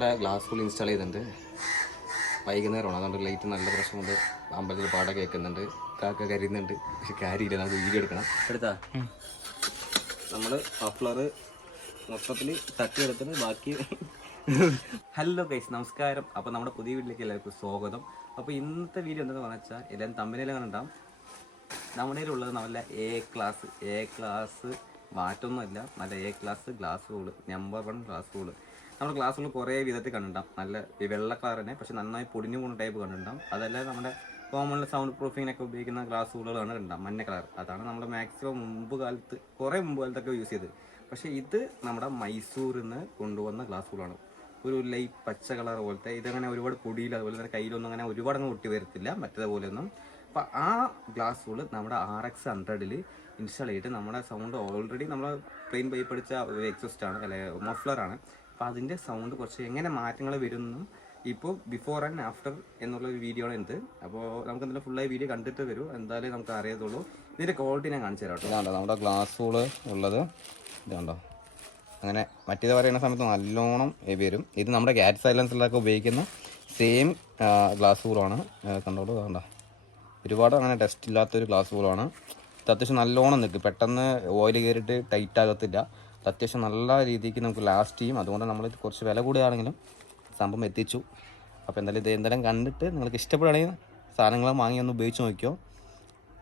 നമ്മുടെ glass full install ചെയ്തിട്ടുണ്ട്. വൈകുന്നേരമാണ്, അതുകൊണ്ട് ലൈറ്റ് നല്ല പ്രശ്നമുണ്ട്. അമ്പലത്തിൽ പാട്ടൊക്കെ കേൾക്കുന്നുണ്ട്, കാക്ക കരുതുന്നുണ്ട്. പക്ഷെ കാര്യമില്ല, നമുക്ക് വീഡിയോ എടുക്കണം. എടുത്താ നമ്മൾ മഫ്ലർ മൊത്തത്തിൽ തട്ടിയെടുത്തിട്ട് ബാക്കി. ഹലോ ഗൈസ്, നമസ്കാരം. അപ്പോൾ നമ്മുടെ പുതിയ വീട്ടിലേക്ക് എല്ലാവർക്കും സ്വാഗതം. അപ്പോൾ ഇന്നത്തെ വീഡിയോ എന്താണെന്ന് വെച്ചാൽ എല്ലാവരും തമ്മിലെല്ലാം കണ്ടാം. നമ്മുടെ ഉള്ളത് നല്ല എ ക്ലാസ് മാറ്റമൊന്നുമില്ല, നല്ല A class glass rule, number 1 glass rule. നമ്മുടെ ഗ്ലാസ് റൂള് കുറേ വിധത്തിൽ കണ്ടിട്ടാം. നല്ല വെള്ള കളർ തന്നെ, പക്ഷെ നന്നായി പൊടിഞ്ഞു പോകുന്ന ടൈപ്പ് കണ്ടിട്ടാം. അതല്ല നമ്മുടെ കോമൺ സൗണ്ട് പ്രൂഫിങ്ങിനൊക്കെ ഉപയോഗിക്കുന്ന ഗ്ലാസ് റൂളുകളാണ് കണ്ടിട്ടാം, മഞ്ഞ കളർ. അതാണ് നമ്മൾ മാക്സിമം കുറേ മുമ്പ് കാലത്തൊക്കെ യൂസ് ചെയ്തത്. പക്ഷേ ഇത് നമ്മുടെ മൈസൂരിൽ നിന്ന് കൊണ്ടുവന്ന ഗ്ലാസ് റൂളാണ്. ഒരു ലൈറ്റ് പച്ച കളർ പോലത്തെ. ഇതങ്ങനെ ഒരുപാട് പൊടിയില്ല, അതുപോലെ തന്നെ കയ്യിലൊന്നും അങ്ങനെ ഒരുപാടൊന്നും ഒട്ടി വരത്തില്ല മറ്റേതുപോലെയൊന്നും. അപ്പോൾ ആ ഗ്ലാസ് റൂള് നമ്മുടെ RX 100 ഇൻസ്റ്റാൾ ചെയ്തിട്ട് നമ്മുടെ സൗണ്ട് ഓൾറെഡി നമ്മൾ പ്ലെയിൻ പൈപ്പ് അടിച്ച എക്സോസ്റ്റ് ആണ്, അല്ലെ മഫ്ലറാണ്. അപ്പോൾ അതിൻ്റെ സൗണ്ട് കുറച്ച് എങ്ങനെ മാറ്റങ്ങൾ വരുന്നു ഇപ്പോൾ ബിഫോർ ആൻഡ് ആഫ്റ്റർ എന്നുള്ളൊരു വീഡിയോ ആണ് ഇത്. അപ്പോൾ നമുക്ക് എന്തായാലും ഫുള്ളായി വീഡിയോ കണ്ടിട്ട് വരും, എന്തായാലും നമുക്ക് അറിയത്തുള്ളൂ. ഇതിൻ്റെ ക്വാളിറ്റി ഞാൻ കാണിച്ചു തരാം കേട്ടോ. ഇതാണ്ടോ നമ്മുടെ ഗ്ലാസ് റൂള് ഉള്ളത്, ഇതാണ്ടോ. അങ്ങനെ മറ്റേത് പറയുന്ന സമയത്ത് നല്ലോണം വരും. ഇത് നമ്മുടെ ക്യാറ്റ് സൈലൻസിലൊക്കെ ഉപയോഗിക്കുന്ന സെയിം ഗ്ലാസ് റൂളാണ്. കണ്ടോളൂ, കണ്ടോ. ഒരുപാട് അങ്ങനെ ടെസ്റ്റ് ഇല്ലാത്തൊരു ഗ്ലാസ് റൂളാണ്. ഇത് അത്യാവശ്യം നല്ലോണം നിൽക്കും, പെട്ടെന്ന് ഓയിൽ കയറിയിട്ട് ടൈറ്റ് ആകത്തില്ല. ഇത് അത്യാവശ്യം നല്ല രീതിക്ക് നമുക്ക് ലാസ്റ്റ് ചെയ്യും. അതുകൊണ്ട് നമ്മൾ കുറച്ച് വില കൂടുതലാണെങ്കിലും സംഭവം എത്തിച്ചു. അപ്പോൾ എന്തായാലും ഇത് എന്തായാലും കണ്ടിട്ട് നിങ്ങൾക്ക് ഇഷ്ടപ്പെടുകയാണെങ്കിൽ സാധനങ്ങൾ വാങ്ങി ഒന്ന് ഉപയോഗിച്ച് നോക്കിയോ.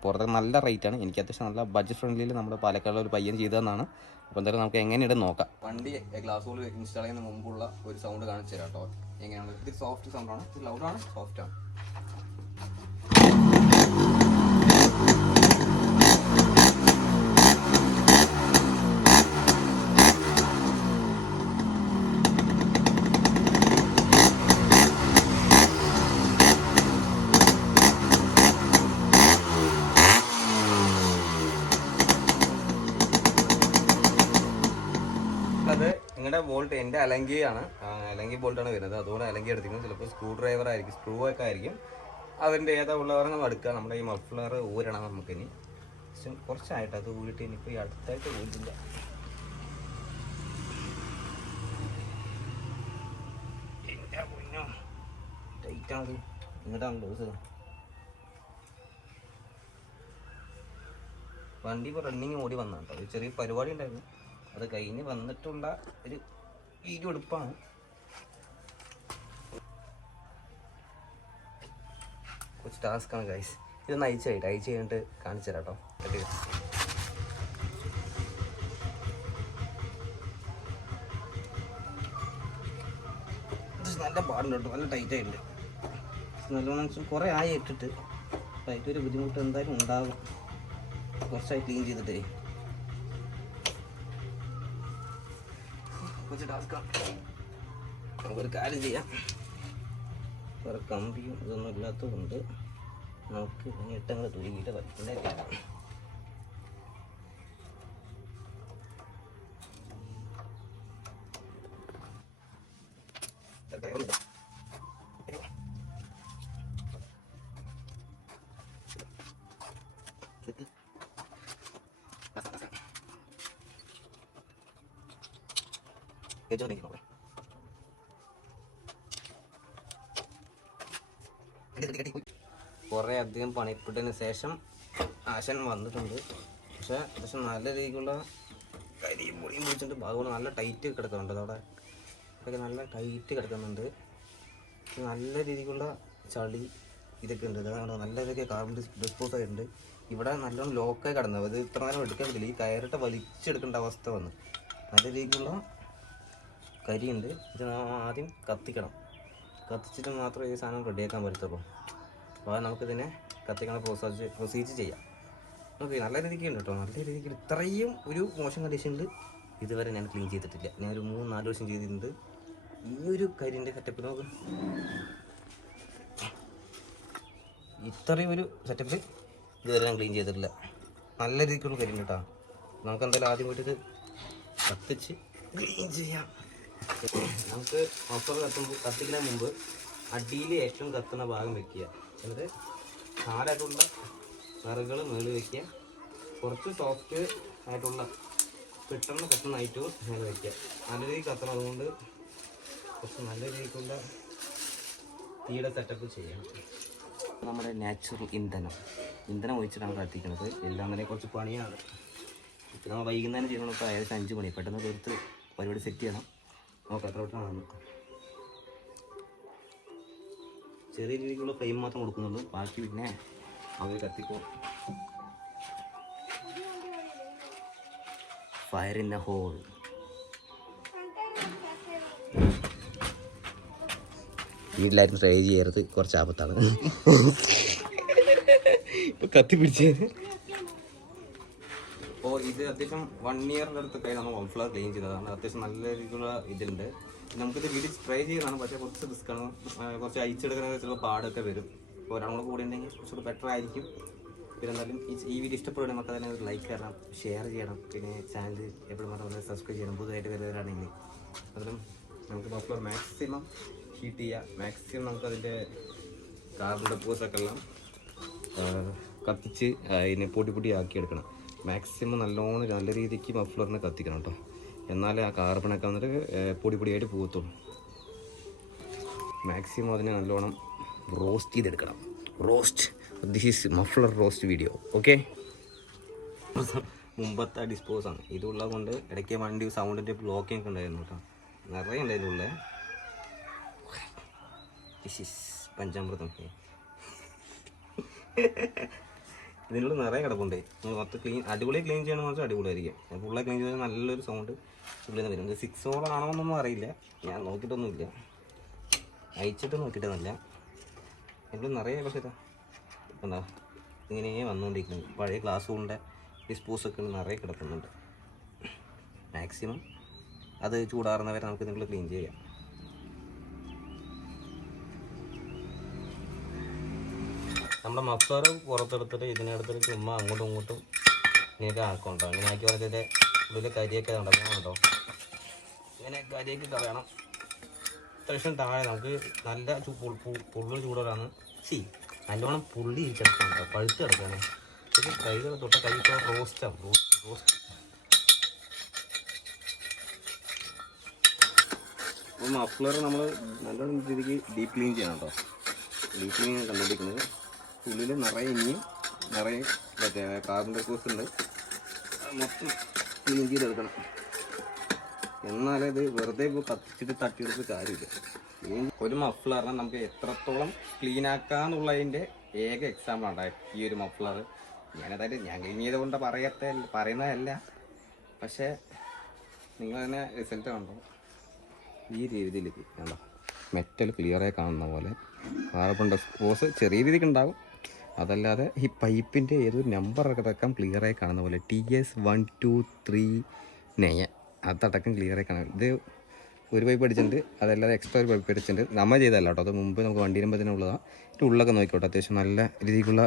പുറത്തൊക്കെ നല്ല റേറ്റാണ്. എനിക്ക് അത്യാവശ്യം നല്ല ബഡ്ജറ്റ് ഫ്രണ്ട്ലിയിൽ നമ്മുടെ പാലക്കാടുള്ള ഒരു പയ്യൻ ചെയ്തതെന്നാണ്. അപ്പോൾ എന്തായാലും നമുക്ക് എങ്ങനെയുണ്ട് നോക്കാം. വണ്ടി ഗ്ലാസ് റൂൾ ഇൻസ്റ്റാൾ ചെയ്യുന്ന മുമ്പുള്ള ഒരു സൗണ്ട് കാണിച്ചു തരാം കേട്ടോ. എങ്ങനെയാണ് ഇത്? സോഫ്റ്റ് സൗണ്ടാണ്, ഇത് ലൗഡാണ്, സോഫ്റ്റാണ്. അത് നിങ്ങളുടെ ബോൾട്ട് എൻ്റെ അലങ്കിയാണ്, അലങ്കി ബോൾട്ടാണ് വരുന്നത്. അതുകൊണ്ട് അലങ്കി എടുത്തിരിക്കുന്നത്. ചിലപ്പോൾ സ്ക്രൂ ഡ്രൈവർ ആയിരിക്കും, സ്ക്രൂ ഒക്കെ ആയിരിക്കും. അതിൻ്റെ ഏതാ ഉള്ളവരെ നമ്മൾ എടുക്കുക. നമ്മുടെ ഈ മഫ്ലർ ഊരണം നമുക്കിനി. കുറച്ചായിട്ട് അത് ഊരിട്ട് ഇനിയിപ്പോൾ ഈ അടുത്തായിട്ട് ഊരില്ല. ടൈറ്റാണത്, ഇങ്ങോട്ടാണ് ലൂസ്. വണ്ടി ഇപ്പോൾ റണ്ണിങ് ഓടി വന്നാണ് കേട്ടോ. ഒരു ചെറിയ പരിപാടി ഉണ്ടായിരുന്നു, അത് കഴിഞ്ഞ് വന്നിട്ടുള്ള ഒരു വീഡിയോ എടുപ്പാണ്. കുറച്ച് ടാസ്ക്കാണ് ഗൈസ്. ഇതൊന്ന് അയച്ചു കഴിഞ്ഞിട്ട് കാണിച്ചു തരാം കേട്ടോ. നല്ല പാടുണ്ട് കേട്ടോ, നല്ല ടൈറ്റായിട്ടുണ്ട്. നല്ലോണം കുറേ ആയി ഇട്ടിട്ട് അതിൻ്റെ ബുദ്ധിമുട്ട് എന്തായാലും ഉണ്ടാകും. കുറച്ചായി ക്ലീൻ ചെയ്തിട്ടേ കുറച്ച് ടാസ്ക്കാണ്. നമുക്കൊരു കാര്യം ചെയ്യാം. വേറെ കമ്പിയും ഇതൊന്നും ഇല്ലാത്തതുകൊണ്ട് നമുക്ക് ഇട്ടങ്ങൾ തുരുകിയിട്ട് വരയ്ക്കേണ്ട. കുറേ അധികം പണിപ്പെട്ടതിന് ശേഷം ആശൻ വന്നിട്ടുണ്ട്. പക്ഷേ അത്യാവശ്യം നല്ല രീതിക്കുള്ള കരിയും പൊടിയും പിടിച്ചിട്ട് ഭാഗമാണ്. നല്ല ടൈറ്റ് കിടക്കുന്നുണ്ട്, അതവിടെ ഒക്കെ നല്ല ടൈറ്റ് കിടക്കുന്നുണ്ട്. നല്ല രീതിക്കുള്ള ചളി ഇതൊക്കെ ഉണ്ട്. അതാണ് നല്ല ഇതൊക്കെ കാർബൺ ഡിസ്പോസ് ആയിട്ടുണ്ട്. ഇവിടെ നല്ലോണം ലോക്കായി കിടന്നത്. ഇത് ഇത്ര നേരം എടുക്കാൻ പറ്റില്ല, ഈ കയറിട്ട് വലിച്ചെടുക്കേണ്ട അവസ്ഥ വന്നു. നല്ല രീതിക്കുള്ള കരിയുണ്ട്. ഇത് ആദ്യം കത്തിക്കണം, കത്തിച്ചിട്ട് മാത്രമേ ഈ സാധനം റെഡിയാക്കാൻ പറ്റത്തുള്ളൂ. അപ്പോൾ നമുക്കിതിനെ കത്തിക്കണ പ്രൊസീജ് ചെയ്യാം. നമുക്ക് നല്ല രീതിക്ക് ഉണ്ട് കേട്ടോ, നല്ല രീതിക്ക്. ഇത്രയും ഒരു മോശം കണ്ടീഷനിൽ ഇതുവരെ ഞാൻ ക്ലീൻ ചെയ്തിട്ടില്ല. ഞാൻ ഒരു 3-4 വർഷം ചെയ്തിട്ടുണ്ട്. ഈ ഒരു കരിൻ്റെ സെറ്റപ്പിൽ നമുക്ക് ഇത്രയും ഒരു സെറ്റപ്പിൽ ഇതുവരെ ഞാൻ ക്ലീൻ ചെയ്തിട്ടില്ല. നല്ല രീതിക്കുള്ള കരിയുണ്ട് കേട്ടോ. നമുക്ക് എന്തായാലും ആദ്യം പോയിട്ട് കത്തിച്ച് ക്ലീൻ ചെയ്യാം. നമുക്ക് മഫ്ലർ കത്തിക്കുന്നതിന് മുമ്പ് അടിയിൽ ഏറ്റവും കത്തുന്ന ഭാഗം വെക്കുക. എന്നിട്ട് ഹാർഡായിട്ടുള്ള വിറകുകൾ മേളിൽ വയ്ക്കുക. കുറച്ച് സോഫ്റ്റ് ആയിട്ടുള്ള പെട്ടെന്ന് കത്തുന്ന ഐറ്റവും മേലെ വയ്ക്കുക. നല്ല രീതിയിൽ കത്തണം. അതുകൊണ്ട് പക്ഷെ നല്ല രീതിക്കുള്ള തീയുടെ സെറ്റപ്പ് ചെയ്യണം. നമ്മുടെ നാച്ചുറൽ ഇന്ധനം ഒഴിച്ചിട്ടാണ് കത്തിക്കുന്നത്. എല്ലാം തന്നെ കുറച്ച് പണിയാണ്. ഇപ്പം നമ്മൾ വൈകുന്നേരം ചെയ്യണം. ഇപ്പോൾ ഏകദേശം 5 മണി. പെട്ടെന്ന് തീർത്ത് പരിപാടി സെറ്റ് ചെയ്യണം. നോക്കാം എത്ര വട്ടമാണ്. ചെറിയ രീതിക്കുള്ള ഫ്ലെയിം മാത്രം കൊടുക്കുന്നുള്ളൂ. ബാക്കി പിന്നെ അവർ കത്തിക്കും. Fire in the hole. വീട്ടിലാരും ട്രൈ ചെയ്യരുത്, കുറച്ച് ആപത്താണ്. ഇപ്പൊ കത്തി പിടിച്ചത്. അപ്പോൾ ഇത് അത്യാവശ്യം 1 ഇയറിൻ്റെ അടുത്തൊക്കെ നമ്മൾ മഫ്ലർ ക്ലീൻ ചെയ്തതാണ്. അത്യാവശ്യം നല്ല രീതിയിലുള്ള ഇതിലുണ്ട്. നമുക്കിത് വീട്ടിൽ ട്രൈ ചെയ്യുന്നതാണ്. പക്ഷേ കുറച്ച് റിസ്ക്കാണ്. കുറച്ച് അയച്ചെടുക്കുന്ന ചിലപ്പോൾ പാടൊക്കെ വരും. അപ്പോൾ ഒരാൾ കൂടെ ഉണ്ടെങ്കിൽ കുറച്ചുകൂടി ബെറ്റർ ആയിരിക്കും. പിന്നെ എന്തായാലും ഈ വീഡിയോ ഇഷ്ടപ്പെടുകയാണെങ്കിൽ നമുക്ക് തന്നെ ഒരു ലൈക്ക് തരണം, ഷെയർ ചെയ്യണം. പിന്നെ ചാനൽ എപ്പോഴും മാത്രം സബ്സ്ക്രൈബ് ചെയ്യണം പുതുതായിട്ട് വരുന്നവരാണെങ്കിൽ. അതിലും നമുക്ക് മഫ്ലർ മാക്സിമം ഹീറ്റ് ചെയ്യുക. മാക്സിമം നമുക്കതിൻ്റെ കാർബൺ ഡെപ്പോസൊക്കെ എല്ലാം കത്തിച്ച് അതിനെ പൊടി ആക്കിയെടുക്കണം. മാക്സിമം നല്ലോണം നല്ല രീതിക്ക് മഫ്ലറിനെ കത്തിക്കണം കേട്ടോ. എന്നാലേ ആ കാർബണൊക്കെ വന്നിട്ട് പൊടിയായിട്ട് പോകത്തുള്ളൂ. മാക്സിമം അതിനെ നല്ലോണം റോസ്റ്റ് ചെയ്തെടുക്കണം. This is muffler roast video. Okay, മുമ്പത്തെ ഡിസ്പോസാണ്. ഇതുള്ളത് കൊണ്ട് ഇടയ്ക്ക് വണ്ടി സൗണ്ടിൻ്റെ ബ്ലോക്കിംഗ് ഒക്കെ ഉണ്ടായിരുന്നു കേട്ടോ. നിറയെ ഉണ്ടായിരുന്നുള്ളേ. This is പഞ്ചാമൃതം. ഇതിനുള്ള നിറയെ കിടപ്പുണ്ട്. നമ്മൾ മൊത്തം അടിപൊളി ക്ലീൻ ചെയ്യണമെന്ന് വെച്ചാൽ അടിപൊളിയായിരിക്കും. ഫുള്ളായി ക്ലീൻ ചെയ്താൽ നല്ലൊരു സൗണ്ട് ഉള്ളിൽ നിന്ന് വരും. ഇത് 6 ഹോളാണോന്നൊന്നും അറിയില്ല, ഞാൻ നോക്കിയിട്ടൊന്നുമില്ല, അയച്ചിട്ട് നോക്കിയിട്ടൊന്നുമില്ല. എല്ലാം നിറയെ പക്ഷേ എന്താ ഇങ്ങനെ വന്നുകൊണ്ടിരിക്കുന്നത്. പഴയ ഗ്ലാസ് കൊണ്ട ഡിസ്പോസൊക്കെ നിറയെ കിടക്കുന്നുണ്ട്. മാക്സിമം അത് ചൂടാറുന്നവരെ നമുക്ക് നിങ്ങൾ ക്ലീൻ ചെയ്യാം. നമ്മുടെ മഫ്ലർ പുറത്തെടുത്തിട്ട് ഇതിനടുത്തിട്ട് ചുമ്മാ അങ്ങോട്ടും ഇങ്ങോട്ടും ഇങ്ങനെയൊക്കെ ആക്കണ്ടോ. അങ്ങനെ ആക്കി പറഞ്ഞതിൻ്റെ ഉള്ളിൽ കരിയൊക്കെ നടക്കണം കേട്ടോ. ഇങ്ങനെ കരിയൊക്കെ കളയണം. അത്യാവശ്യം താഴെ നമുക്ക് നല്ല പുള്ളി ചൂടലാണ്. നല്ലോണം പുള്ളി കിടക്കണം കേട്ടോ, പഴുത്ത് കിടക്കണം. ഇത് കൈകൾ തൊട്ട കൈ റോസ്റ്റാണ്. റോസ്റ്റ് അപ്പോൾ മഫ്ലർ നമ്മൾ നല്ലോണം രീതിക്ക് ഡീപ്പ് ക്ലീൻ ചെയ്യണം കേട്ടോ. ഡീപ്പ് ക്ലീൻ കണ്ടുപിടിക്കുന്നത് ഉള്ളിൽ നിറയെ നിറയെ മറ്റേ കാർബൺ ഡെപ്പോസിറ്റ് ഉണ്ട്. മൊത്തം ക്ലീൻ ചെയ്തെടുക്കണം. എന്നാലേ ഇത് വെറുതെ ഇപ്പോൾ കത്തിച്ചിട്ട് തട്ടിയെടുത്ത് കാര്യമില്ല. ഒരു മഫ്ലറിനെ നമുക്ക് എത്രത്തോളം ക്ലീൻ ആക്കാന്നുള്ളതിൻ്റെ ഏക എക്സാമ്പിൾ ഉണ്ടായി ഈ ഒരു മഫ്ലർ. ഞാനതായത് ഞാൻ ക്ലീൻ ചെയ്തുകൊണ്ട് പറയുന്നതല്ല, പക്ഷേ നിങ്ങൾ തന്നെ റിസൾട്ട് കണ്ടോ. ഈ രീതിയിലേക്ക് കണ്ടോ, മെറ്റൽ ക്ലിയറായി കാണുന്ന പോലെ. കാർബൺ ഡെപ്പോസ് ചെറിയ രീതിക്ക് ഉണ്ടാകും, അതല്ലാതെ ഈ പൈപ്പിൻ്റെ ഏതൊരു നമ്പറൊക്കെ അടക്കം ക്ലിയറായി കാണുന്ന പോലെ TS1239 അതടക്കം ക്ലിയറായി കാണാം. ഇത് ഒരു പൈപ്പ് അടിച്ചിട്ടുണ്ട്, അതല്ലാതെ എക്സ്ട്രാ ഒരു പൈപ്പ് അടിച്ചിട്ടുണ്ട്. നമ്മൾ ചെയ്തല്ല കേട്ടോ, അത് മുമ്പ് നമുക്ക് വണ്ടി നമ്പത്തിനുള്ളതാണ്. ഇതിൻ്റെ ഉള്ളൊക്കെ നോക്കിക്കോട്ടെ, അത്യാവശ്യം നല്ല രീതിക്കുള്ള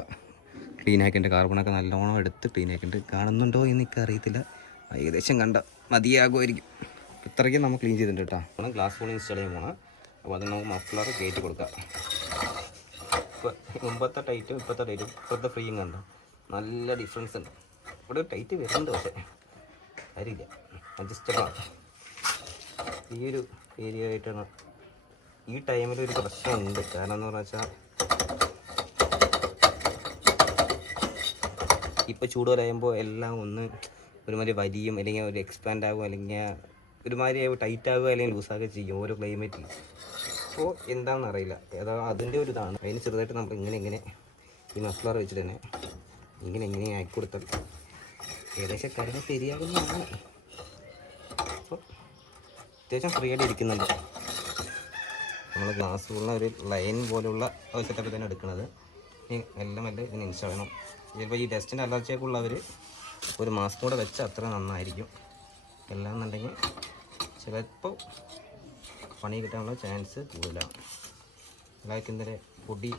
ക്ലീൻ ആക്കിയിട്ടുണ്ട്. കാർബണൊക്കെ നല്ലോണം എടുത്ത് ക്ലീൻ ആക്കിയിട്ടുണ്ട്. കാണുന്നുണ്ടോ എന്ന് എനിക്ക് അറിയത്തില്ല, ഏകദേശം കണ്ട മതിയാകുമായിരിക്കും. ഇത്രയ്ക്കും നമ്മൾ ക്ലീൻ ചെയ്തിട്ടുണ്ട് കേട്ടോ. ഗ്ലാസ് ബോൾ ഇൻസ്റ്റാൾ ചെയ്യാൻ പോകണം. അപ്പോൾ അത് നമുക്ക് മഫ്ലർ കയറ്റി കൊടുക്കാം. ഇപ്പോൾ മുമ്പത്തെ ടൈറ്റും ഇപ്പോഴത്തെ ടൈറ്റും ഇപ്പോഴത്തെ ഫ്രീയും കണ്ടോ, നല്ല ഡിഫറൻസ് ഉണ്ട്. ഇവിടെ ടൈറ്റ് വരുന്നുണ്ട്, പക്ഷേ കാര്യമില്ല, അഡ്ജസ്റ്റബിളാണ്. ഈ ഒരു ഏരിയ ആയിട്ടാണ് ഈ ടൈമിൽ ഒരു പ്രശ്നമുണ്ട്. കാരണം എന്ന് പറഞ്ഞാൽ ഇപ്പോൾ ചൂടുവരാകുമ്പോൾ എല്ലാം ഒന്ന് ഒരുമാതിരി വലിയും, അല്ലെങ്കിൽ ഒരു എക്സ്പാൻഡ് ആകും, അല്ലെങ്കിൽ ഒരുമാതിരി ടൈറ്റ് ആകുക, അല്ലെങ്കിൽ ലൂസാകുക ചെയ്യും ഓരോ ക്ലൈമറ്റിൽ. അപ്പോൾ എന്താണെന്ന് അറിയില്ല, ഏതാ അതിൻ്റെ ഒരു ഇതാണ്. അതിന് ചെറുതായിട്ട് നമ്മൾ ഇങ്ങനെ ഈ മഫ്ലർ വെച്ചിട്ട് തന്നെ ഇങ്ങനെ ആക്കി കൊടുത്താൽ ഏകദേശം കാര്യങ്ങൾ ശരിയാകുന്നതാണ്. അപ്പോൾ അത്യാവശ്യം ഫ്രീ ആയിട്ട് ഇരിക്കുന്നുണ്ട്. നമ്മൾ ഗ്ലാസ്സുള്ള ഒരു ലൈൻ പോലുള്ള ഒരു സെറ്റപ്പ് തന്നെ എടുക്കുന്നത്. എല്ലാം ഇതിന് ഇൻസ്റ്റാൾ ചെയ്യണം. ചിലപ്പോൾ ഈ ഡസ്റ്റിൻ്റെ അലർജിയൊക്കെ ഉള്ളവർ ഒരു മാസം കൂടെ വെച്ചാൽ അത്ര നന്നായിരിക്കും. എല്ലാം എന്നുണ്ടെങ്കിൽ ചിലപ്പോൾ പണി കിട്ടാനുള്ള ചാൻസ് കൂടുതലാണ്. എല്ലാവർക്കും ഇന്നലെ പൊടി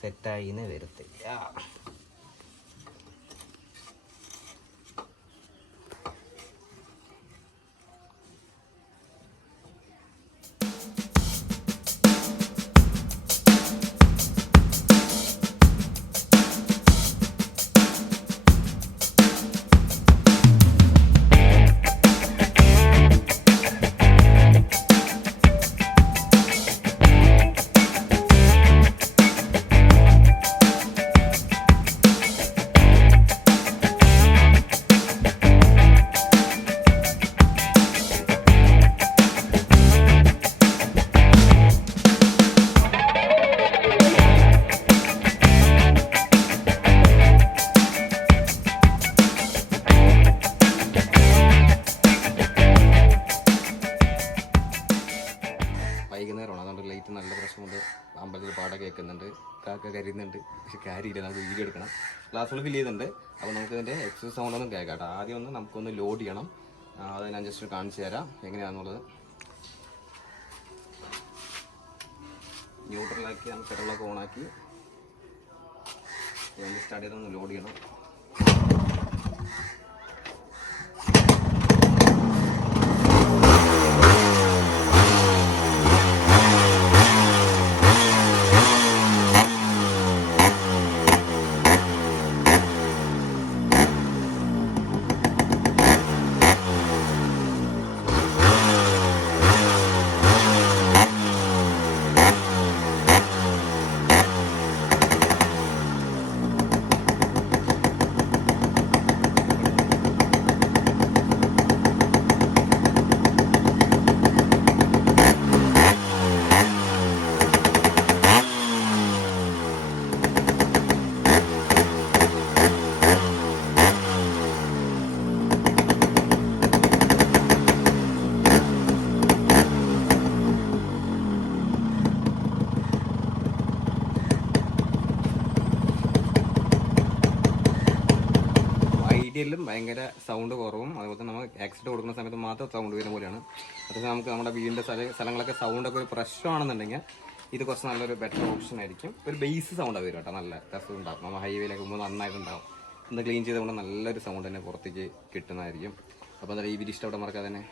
സെറ്റായിന്ന് വരത്തില്ല. വൈകുന്നേരമാണ്, അതുകൊണ്ട് ലൈറ്റ് നല്ല പ്രശ്നമുണ്ട്. അമ്പലത്തിൽ പാട കേൾക്കുന്നുണ്ട്, കാക്ക കരുന്നുണ്ട്. പക്ഷെ കാര്യമില്ല, നമുക്ക് വീഡിയോ എടുക്കണം. ഗ്ലാസ്സുകൾ ഫില്ല് ചെയ്തിട്ടുണ്ട്. അപ്പോൾ നമുക്കിതിൻ്റെ എക്സസ് സൗണ്ടൊന്നും കേൾക്കാം കേട്ടോ. ആദ്യം ഒന്ന് നമുക്കൊന്ന് ലോഡ് ചെയ്യണം. അത് ഞാൻ ജസ്റ്റ് കാണിച്ചു തരാം എങ്ങനെയാണെന്നുള്ളത്. ന്യൂട്രലാക്കി നമുക്ക് പെട്രോളൊക്കെ ഓണാക്കി സ്റ്റാർട്ട് ചെയ്തൊന്ന് ലോഡ് ചെയ്യണം. ഐഡിയയിലും ഭയങ്കര സൗണ്ട് കുറവും, അതുപോലെ നമ്മൾ ആക്സിഡൻറ്റ് കൊടുക്കുന്ന സമയത്ത് മാത്രം സൗണ്ട് വരുന്ന പോലെയാണ്. അതൊക്കെ നമുക്ക് നമ്മുടെ വീടിൻ്റെ സ്ഥലങ്ങളൊക്കെ സൗണ്ടൊക്കെ ഒരു പ്രശ്നമാണെന്നുണ്ടെങ്കിൽ ഇത് കുറച്ച് നല്ലൊരു ബെറ്റർ ഓപ്ഷൻ ആയിരിക്കും. ഒരു ബേസ് സൗണ്ടാണ് വരും കേട്ടോ, നല്ല രസം ഉണ്ടാവും. നമ്മൾ ഹൈവേയിലൊക്കെ പോകുമ്പോൾ നന്നായിട്ടുണ്ടാവും. ഒന്ന് ക്ലീൻ ചെയ്തുകൊണ്ട് നല്ലൊരു സൗണ്ട് തന്നെ പുറത്തേക്ക് കിട്ടുന്നതായിരിക്കും. അപ്പോൾ എന്തായാലും ഈ വീഡിയോ ഇഷ്ടപ്പെട്ട മറക്കാതെ തന്നെ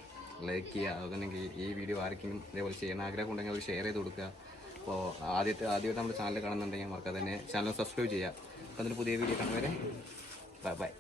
ലൈക്ക് ചെയ്യുക. അതുതന്നെ ഈ വീഡിയോ ആർക്കെങ്കിലും ഇതേപോലെ ചെയ്യാൻ ആഗ്രഹം ഉണ്ടെങ്കിൽ അത് ഷെയർ ചെയ്ത് കൊടുക്കുക. അപ്പോൾ ആദ്യമായിട്ട് നമ്മുടെ ചാനൽ കാണുന്നുണ്ടെങ്കിൽ മറക്കാതെ തന്നെ ചാനൽ സബ്സ്ക്രൈബ് ചെയ്യുക. അപ്പോൾ അതിന് പുതിയ വീഡിയോ കാണുന്നവരെ ബൈ ബൈ.